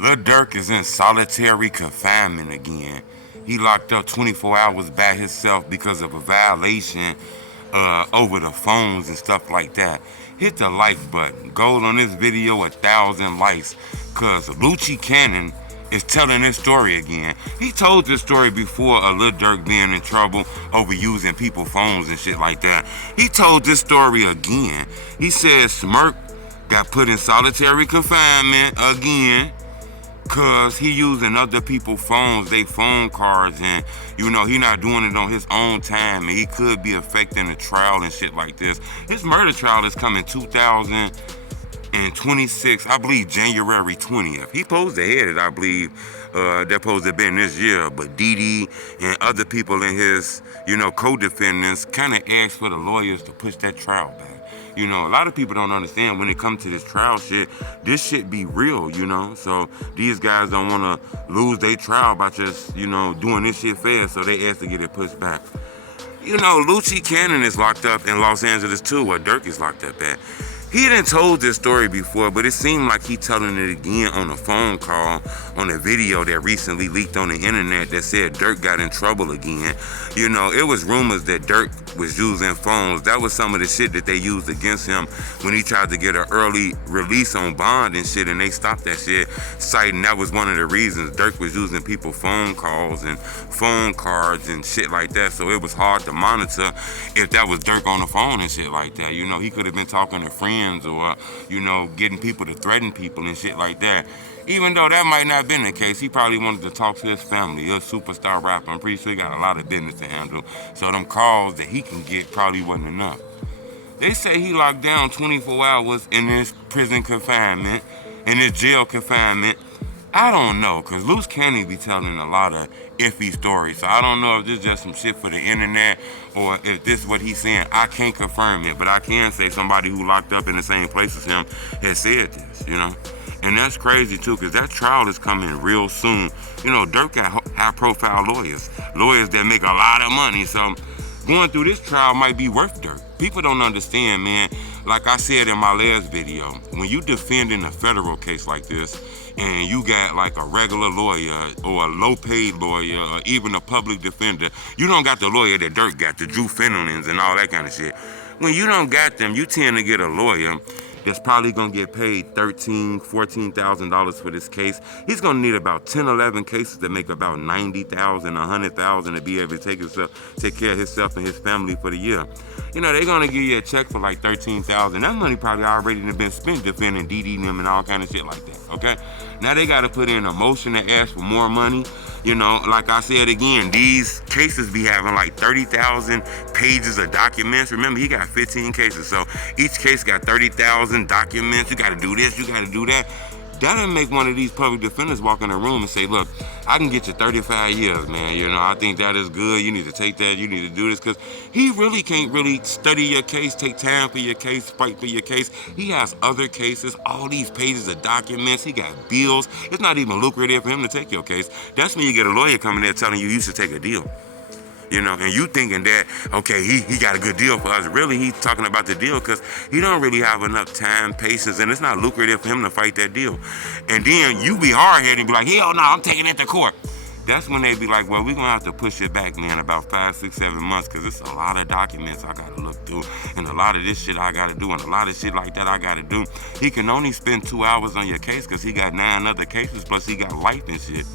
Lil Durk is in solitary confinement again. He locked up 24 hours by himself because of a violation over the phones and stuff like that. Hit the like button. Gold on this video, 1,000 likes. Cause Luce Cannon is telling this story again. He told this story before Lil Durk being in trouble over using people's phones and shit like that. He told this story again. He said Smirk got put in solitary confinement again cause he using other people's phones, they phone cards, and he not doing it on his own time, and he could be affecting the trial and shit like this. His murder trial is coming 2026, I believe January 20th. He supposed to head it, I believe. That supposed to have been this year, but Didi and other people in his, co-defendants kind of asked for the lawyers to push that trial back. A lot of people don't understand when it comes to this trial shit, this shit be real, So these guys don't want to lose their trial by just, doing this shit fast, so they asked to get it pushed back. Luce Cannon is locked up in Los Angeles too, where Durk is locked up at. He done told this story before, but it seemed like he telling it again on a phone call on a video that recently leaked on the internet that said Durk got in trouble again. It was rumors that Durk was using phones. That was some of the shit that they used against him when he tried to get an early release on bond and shit, and they stopped that shit, citing that was one of the reasons Durk was using people's phone calls and phone cards and shit like that, so it was hard to monitor if that was Durk on the phone and shit like that. He could have been talking to friends or, getting people to threaten people and shit like that. Even though that might not have been the case, he probably wanted to talk to his family. He's a superstar rapper. I'm pretty sure he got a lot of business to handle. So them calls that he can get probably wasn't enough. They say he locked down 24 hours in his prison confinement, in his jail confinement. I don't know, because Luce Cannon be telling a lot of iffy stories. So I don't know if this is just some shit for the internet or if this is what he's saying. I can't confirm it, but I can say somebody who locked up in the same place as him has said this, And that's crazy too, because that trial is coming real soon. Durk got high-profile lawyers that make a lot of money. So going through this trial might be worth Durk. People don't understand, man. Like I said in my last video, when you defending a federal case like this, and you got like a regular lawyer or a low-paid lawyer or even a public defender, you don't got the lawyer that Durk got, the Drew Fenelons and all that kind of shit. When you don't got them, you tend to get a lawyer that's probably going to get paid $13,000, $14,000 for this case. He's going to need about 10, 11 cases to make about $90,000, $100,000 to be able to take care of himself and his family for the year. They're going to give you a check for like $13,000. That money probably already been spent defending Didi and them and all kind of shit like that, okay? Now they got to put in a motion to ask for more money. Like I said again, these cases be having like 30,000 pages of documents. Remember, he got 15 cases, so each case got 30,000 documents. You got to do this, you got to do that. That'll make one of these public defenders walk in the room and say, look, I can get you 35 years, man. I think that is good. You need to take that. You need to do this. Because he really can't really study your case, take time for your case, fight for your case. He has other cases, all these pages of documents. He got bills. It's not even lucrative for him to take your case. That's when you get a lawyer coming there telling you should take a deal. And you thinking that, okay, he got a good deal for us. Really, he's talking about the deal because he don't really have enough time, patience, and it's not lucrative for him to fight that deal. And then you be hard-headed and be like, hell no, I'm taking it to court. That's when they be like, well, we're going to have to push it back, man, about 5, 6, 7 months because it's a lot of documents I got to look through and a lot of this shit I got to do and a lot of shit like that I got to do. He can only spend 2 hours on your case because he got 9 other cases, plus he got life and shit.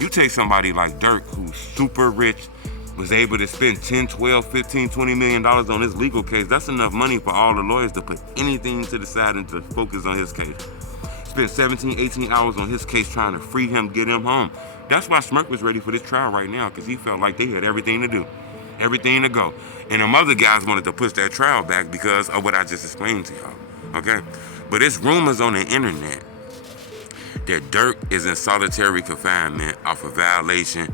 You take somebody like Durk, who's super rich, was able to spend 10, 12, 15, $20 million on his legal case. That's enough money for all the lawyers to put anything to the side and to focus on his case. Spent 17, 18 hours on his case trying to free him, get him home. That's why Smirk was ready for this trial right now, because he felt like they had everything to do, everything to go. And them other guys wanted to push that trial back because of what I just explained to y'all, okay? But it's rumors on the internet that Durk is in solitary confinement off a violation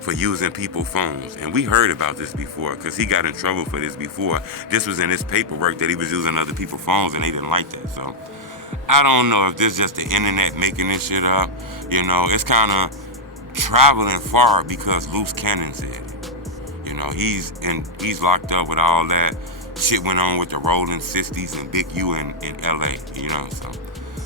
for using people's phones. And we heard about this before because he got in trouble for this before. This was in his paperwork that he was using other people's phones and they didn't like that. So I don't know if this is just the internet making this shit up. It's kind of traveling far because Luce Cannon said it. He's locked up with all that shit went on with the Rolling 60s and Big U in LA, so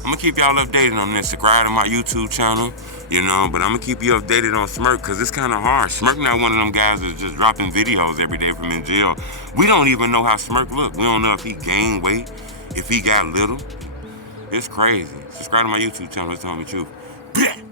I'm I'm gonna keep y'all updated on this. Subscribe to my YouTube channel, you know, but I'm gonna keep you updated on Smirk because it's kind of hard. Smirk not one of them guys that's just dropping videos every day from in jail. We don't even know how Smirk look. We don't know if he gained weight, if he got little. It's crazy. Subscribe to my YouTube channel. It's telling me the truth.